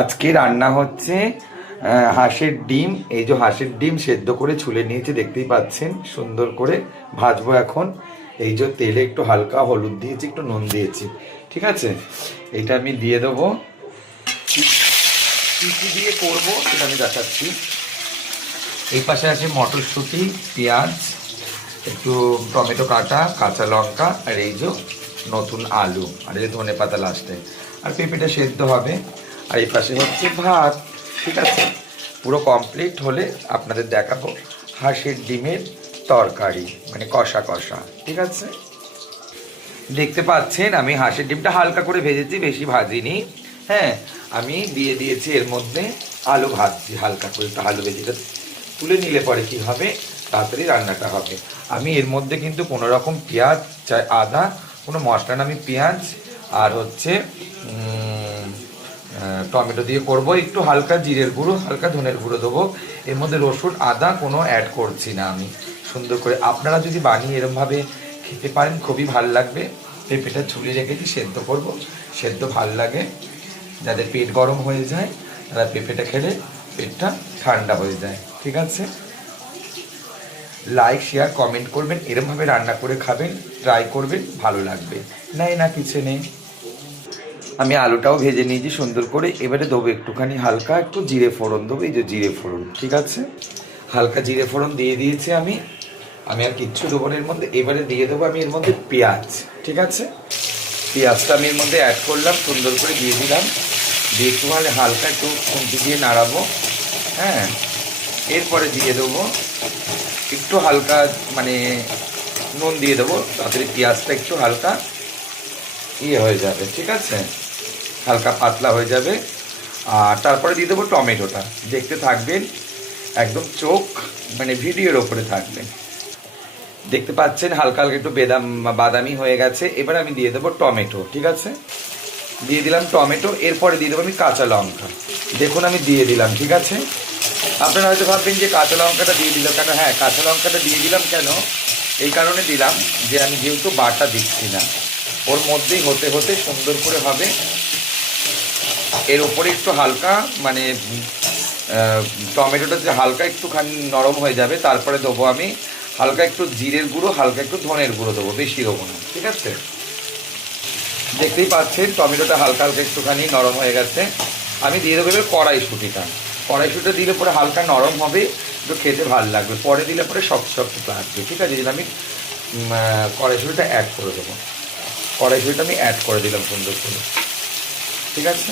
আজকে রান্না হচ্ছে হাঁসের ডিম। এই যে হাঁসের ডিম সেদ্ধ করে ছুলে নিয়েছি, দেখতেই পাচ্ছেন, সুন্দর করে ভাজবো এখন। এই যে তেলে একটু হালকা হলুদ দিয়েছি, একটু নুন দিয়েছি, ঠিক আছে। এটা আমি দিয়ে দেবো। কী কী দিয়ে করবো সেটা আমি দেখাচ্ছি। এই পাশে আছে মটরশুঁটি, পেঁয়াজ, একটু টমেটো কাটা, কাঁচা লঙ্কা, আর এই যে নতুন আলু, আর এই ধনে পাতা লাস্টে, আর পেঁপেটা সেদ্ধ হবে। আর এই পাশে হচ্ছে ভাত, ঠিক আছে। পুরো কমপ্লিট হলে আপনাদের দেখাবো হাঁসের ডিমের তরকারি, মানে কষা কষা, ঠিক আছে। দেখতে পাচ্ছেন আমি হাঁসের ডিমটা হালকা করে ভেজেছি, বেশি ভাজিনি। হ্যাঁ, আমি দিয়ে দিয়েছি এর মধ্যে আলু ভাজছি হালকা করে, একটু আলু ভেজে তুলে নিলে পরে কি হবে, তাড়াতাড়ি রান্নাটা হবে। আমি এর মধ্যে কিন্তু কোনো রকম পেঁয়াজ, চাই আদা, কোনো মশলা না, আমি পেঁয়াজ আর হচ্ছে টমেটো দিয়ে করব। একটু হালকা জিরের গুঁড়ো, হালকা ধনের গুঁড়ো দেবো। এর মধ্যে রসুন আদা কোনো অ্যাড করছি না আমি। সুন্দর করে আপনারা যদি বানিয়ে এরমভাবে খেতে পারেন খুবই ভালো লাগবে। পেঁপেটা ছুলে রেখেছি, সেদ্ধ করব, সেদ্ধ ভাল লাগে। যাদের পেট গরম হয়ে যায় তারা পেঁপেটা খেলে পেটটা ঠান্ডা হয়ে যায়, ঠিক আছে। লাইক শেয়ার কমেন্ট করবেন, এরমভাবে রান্না করে খাবেন, ট্রাই করবেন, ভালো লাগবে। নাই না কিছু নেই। আমি আলুটাও ভেজে নিয়েছি সুন্দর করে। এবারে দেবো একটুখানি হালকা একটু জিরে ফোড়ন দেবো, এই যে জিরে ফোড়ন, ঠিক আছে। হালকা জিরে ফোড়ন দিয়ে দিয়েছি আমি। আমি আর কিচ্ছু দেবো না এর মধ্যে। এবারে দিয়ে দেবো আমি এর মধ্যে পেঁয়াজ, ঠিক আছে। পেঁয়াজটা আমি এর মধ্যে অ্যাড করলাম, সুন্দর করে দিয়ে দিলাম। দিয়ে একটু হালকা একটু খুন্তি দিয়ে নাড়াবো। হ্যাঁ, এরপরে দিয়ে দেবো একটু হালকা মানে নুন দিয়ে দেবো, তাড়াতাড়ি পেঁয়াজটা একটু হালকা হয়ে যাবে, ঠিক আছে, হালকা পাতলা হয়ে যাবে। আর তারপরে দিয়ে দেবো টমেটোটা, দেখতে থাকবেন, একদম চোখ মানে ভিডিওর ওপরে থাকবে। দেখতে পাচ্ছেন হালকা হালকা একটু বাদামি হয়ে গেছে। এবার আমি দিয়ে দেবো টমেটো, ঠিক আছে। দিয়ে দিলাম টমেটো। এরপরে দিয়ে দেবো আমি কাঁচা লঙ্কা। দেখুন আমি দিয়ে দিলাম, ঠিক আছে। আপনারা হয়তো ভাববেন যে কাঁচা লঙ্কাটা দিয়ে দিল কেন। হ্যাঁ, কাঁচা লঙ্কাটা দিয়ে দিলাম কেন, এই কারণে দিলাম যে আমি যেহেতু বাটা দিচ্ছি না, ওর মধ্যেই হতে হতে সুন্দর করে হবে। এর ওপরে একটু হালকা মানে টমেটোটা যে হালকা একটুখানি নরম হয়ে যাবে, তারপরে দেবো আমি হালকা একটু জিরের গুঁড়ো, হালকা একটু ধনের গুঁড়ো দেবো, বেশি দেবো না, ঠিক আছে। দেখতেই পাচ্ছেন টমেটোটা হালকা হালকা একটুখানি নরম হয়ে গেছে। আমি দিয়ে দেবো এবার কড়াইশুঁটিটা। কড়াইশুঁটিটা দিলে পরে হালকা নরম হবে, একটু খেতে ভালো লাগবে। পরে দিলে পরে শক্ত শক্ত লাগবে, ঠিক আছে। আমি কড়াইশুঁটিটা অ্যাড করে দেবো। কড়াইশুঁটিটা আমি অ্যাড করে দিলাম সুন্দর করে, ঠিক আছে।